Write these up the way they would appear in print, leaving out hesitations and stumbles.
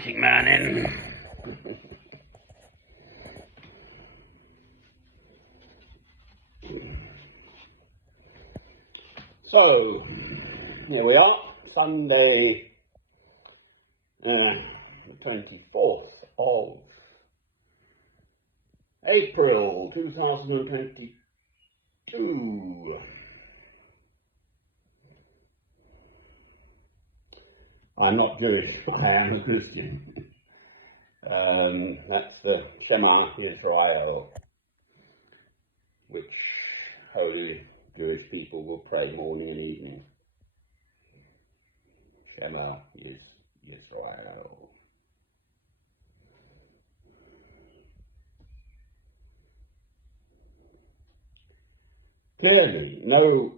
writing man in. So, here we are, Sunday, the 24th of April 2022. I'm not Jewish, I am a Christian. That's the Shema Yisrael, which holy Jewish people will pray morning and evening. Shema Yisrael. Clearly, no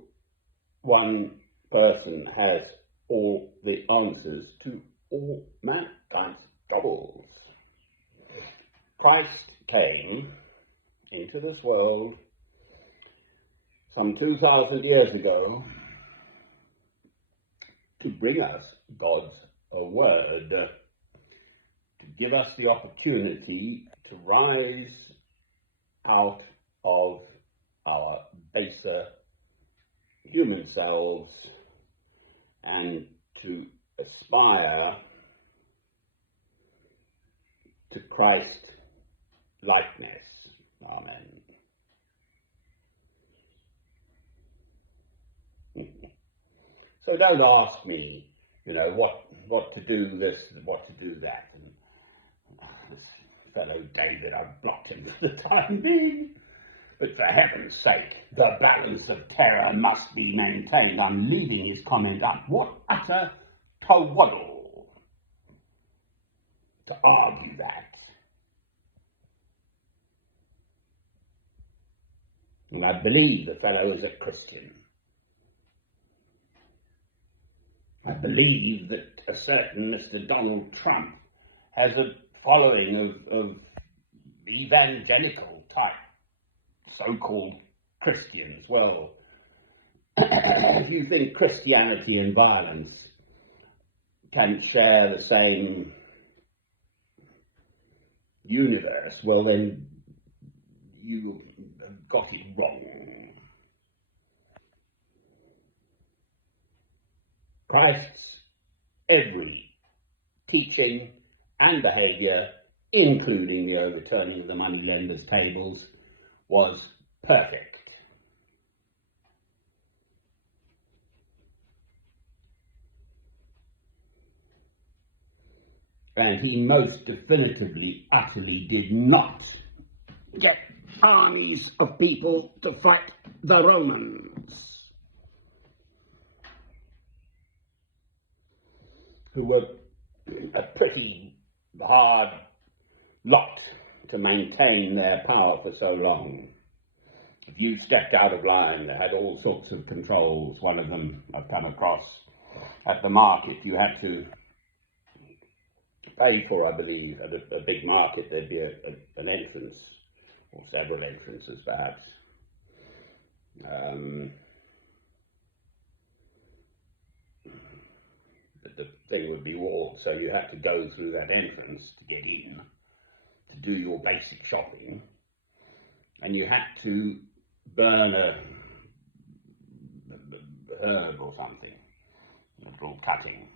one person has all the answers to all mankind's troubles. Christ came into this world some 2,000 years ago to bring us God's word, to give us the opportunity to rise out of our baser human selves and to aspire to Christ likeness. Amen. So don't ask me, what to do this and what to do that. And this fellow David, I've blocked him for the time being. But for heaven's sake, the balance of terror must be maintained. I'm leaving his comment up. What utter twaddle to argue that. And I believe the fellow is a Christian. I believe that a certain Mr. Donald Trump has a following of evangelical type so-called Christians. Well, if you think Christianity and violence can share the same universe, well then you have got it wrong. Christ's every teaching and behaviour, including the overturning of the moneylenders' tables, was perfect. And he most definitively, utterly did not get armies of people to fight the Romans, who were a pretty hard lot to maintain their power for so long. If you stepped out of line, they had all sorts of controls. One of them I've come across at the market. You had to pay for, I believe, at a big market, there'd be an entrance, or several entrances perhaps. The thing would be walled, so you had to go through that entrance to get in, to do your basic shopping, and you had to burn a herb or something, a little cutting.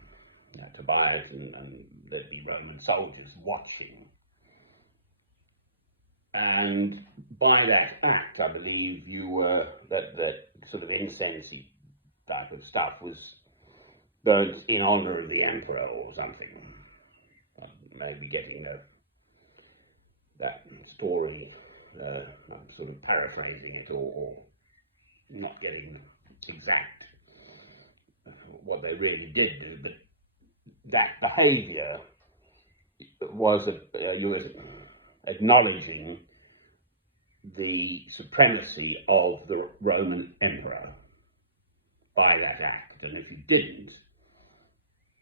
You had to buy it, and there'd be Roman soldiers watching. And by that act, I believe you were, that sort of incensey type of stuff was burnt in honor of the emperor or something. Maybe getting that story, I'm sort of paraphrasing it or not getting exact what they really did do, but that behaviour was you were acknowledging the supremacy of the Roman emperor by that act, and if you didn't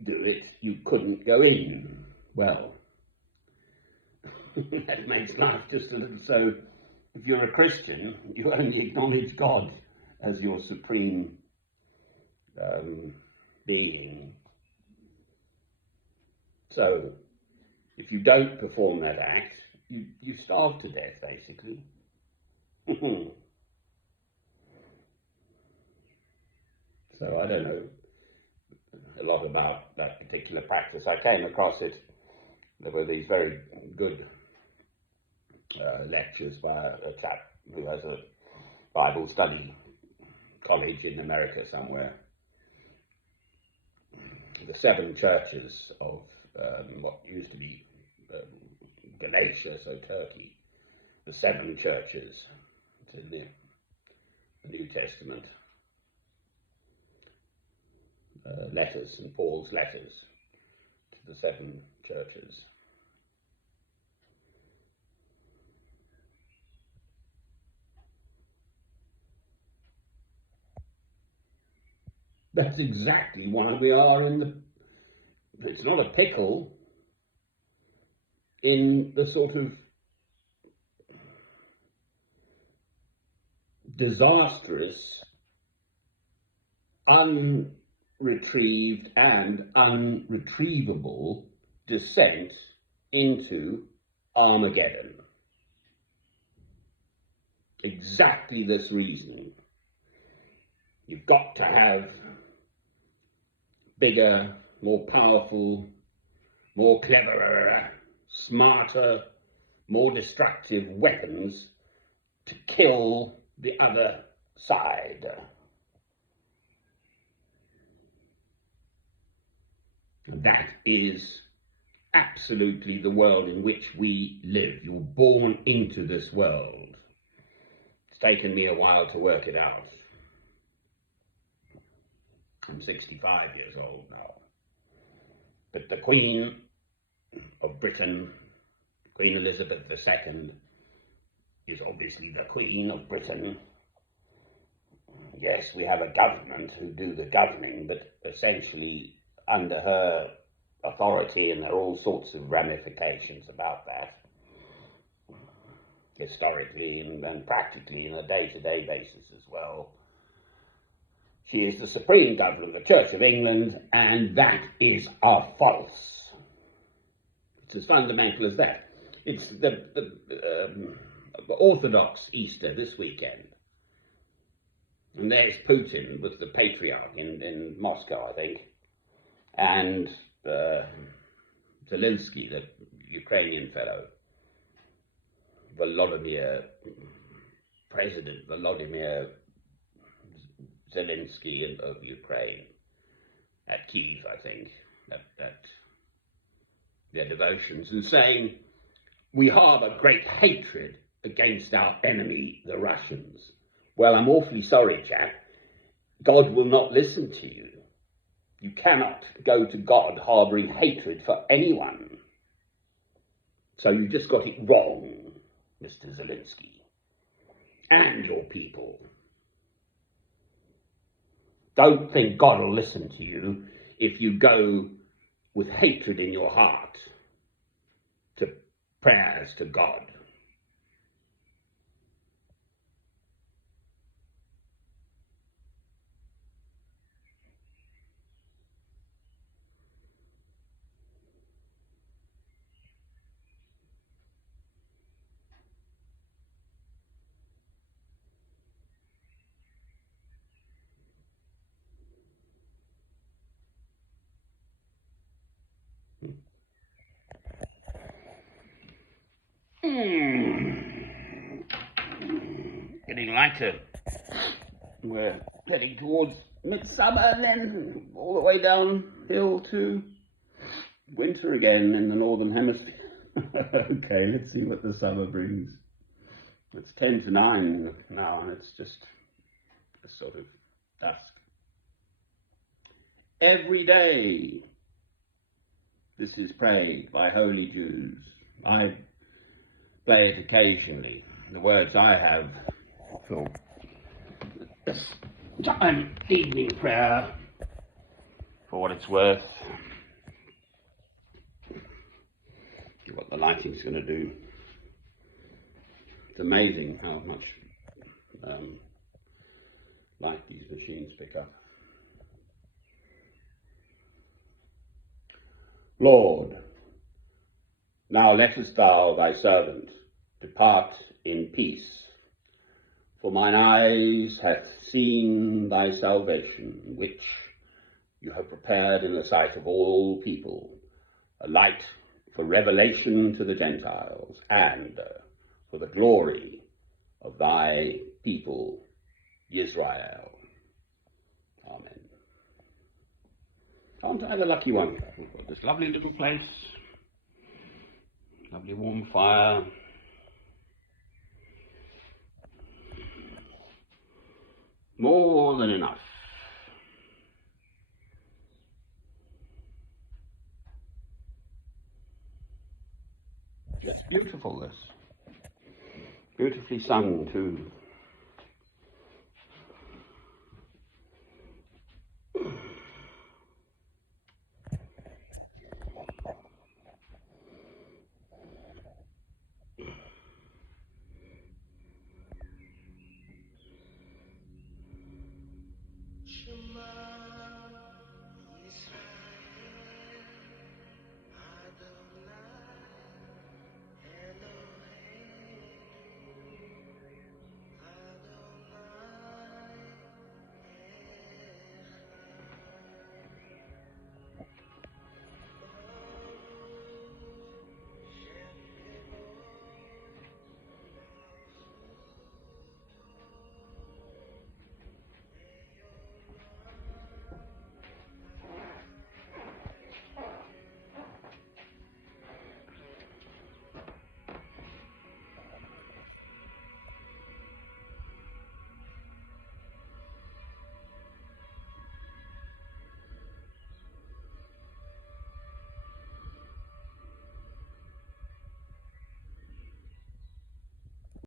do it, you couldn't go in. Well, that makes life just a little so. If you're a Christian, you only acknowledge God as your supreme being. So If you don't perform that act, you starve to death, basically. So I don't know a lot about that particular practice. I came across it. There were these very good lectures by a chap who has a Bible study college in America somewhere. The seven churches of what used to be Galatia, so Turkey. The seven churches. It's in the New Testament. Letters, St. Paul's letters to the seven churches. That's exactly why we are it's not a pickle, in the sort of disastrous, unretrieved and unretrievable descent into Armageddon. Exactly this reason. You've got to have bigger, more powerful, more cleverer, smarter, more destructive weapons to kill the other side. That is absolutely the world in which we live. You're born into this world. It's taken me a while to work it out. I'm 65 years old now. But the Queen of Britain, Queen Elizabeth II, is obviously the Queen of Britain. Yes, we have a government who do the governing, but essentially under her authority, and there are all sorts of ramifications about that, historically and practically on a day-to-day basis as well. She is the supreme governor of the Church of England, and that is a false. It's as fundamental as that. It's the Orthodox Easter this weekend. And there's Putin with the patriarch in Moscow, I think, and Zelensky, the Ukrainian fellow, President Volodymyr Zelensky of Ukraine, at Kyiv, I think, at their devotions, and saying, we harbour great hatred against our enemy, the Russians. Well, I'm awfully sorry, chap. God will not listen to you. You cannot go to God harbouring hatred for anyone. So you just got it wrong, Mr. Zelensky, and your people. Don't think God will listen to you if you go with hatred in your heart to prayers to God. Getting lighter. We're heading towards midsummer and then all the way downhill to winter again in the northern hemisphere. Okay, let's see what the summer brings. It's 10 to 9 now, and it's just a sort of dusk. Every day this is prayed by holy Jews. I play it occasionally. The words I have for this time evening prayer, for what it's worth. See what the lighting's going to do. It's amazing how much light these machines pick up. Lord, Now lettest thou thy servant depart in peace, for mine eyes hath seen thy salvation, which you have prepared in the sight of all people, a light for revelation to the Gentiles, and for the glory of thy people Israel. Amen. Aren't I the lucky one? We've got this lovely little place, lovely warm fire, more than enough. It's beautiful, this. Beautifully sung too.